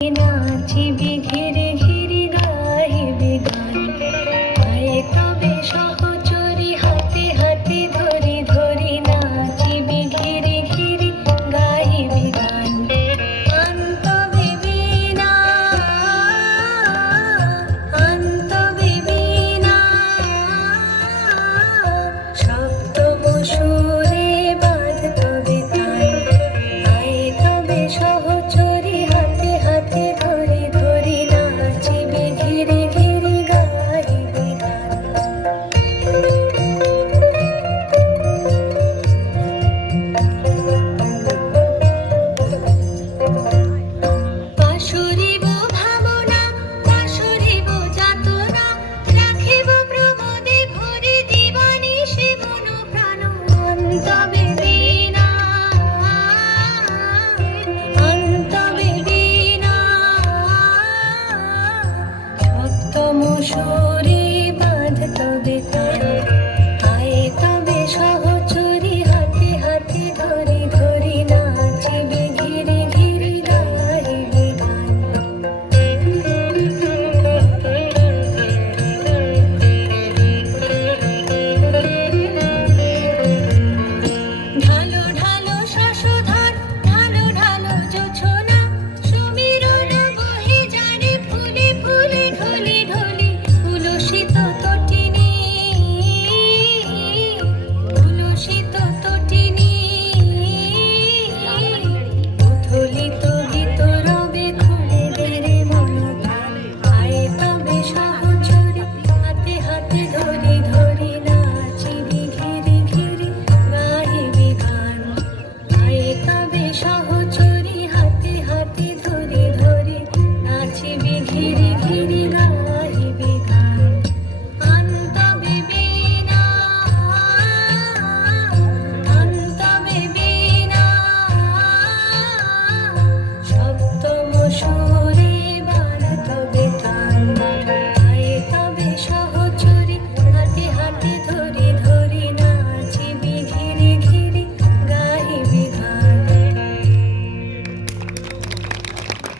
নাচিবি ঘিরে ঘিরে গাইবি গান, আয় তবে সহচরী হাতে হাতে ধরি ধরি নাচিবি ঘিরে ঘিরে গাইবি গান। আন্তবে বীণা আন্তবে বীণা সপ্তম সুরে বাঁধ তবে তান, আয় তবে সহচরী হাতে হাতে ধরি ধরি নাচিবি ঘিরে ঘিরে গাইবি গান। পাশুরিব ভাবনা পাশুরিব যাতনা, রাখিব প্রমোদে ভরি দিবানিশি মন প্রাণ। অন্তবে বীণা অন্তবে বীণা সপ্তম সুরে বাঁধ তবে তান, আয় তবে সহচরী হাতে হাতে ধরি ধরি নাচিবি ঘিরে ঘিরে গাইবি গান। ঢালো ঢালো শশধর ঢালো ঢালো জোছনা, সমীরণ বহে জানে ফুলে ফুলে ঢলি ঢলি। উলসিত তটিনী উলসিত তটিনী, উথলিত গীত রবে খুলে দেরে মন প্রাণ। আয় তবে সহচরী হাতে হাতে ধরি ধরি নাচিবি ঘিরে ঘিরে গাইবি গান। আয় তবে সহচরী হাতে হাতে ধরি ধরি নাচিবি ঘিরে ঘিরে গাইবি গান। আন্তবে বীণা আন্তবে বীণা সপ্তম সুর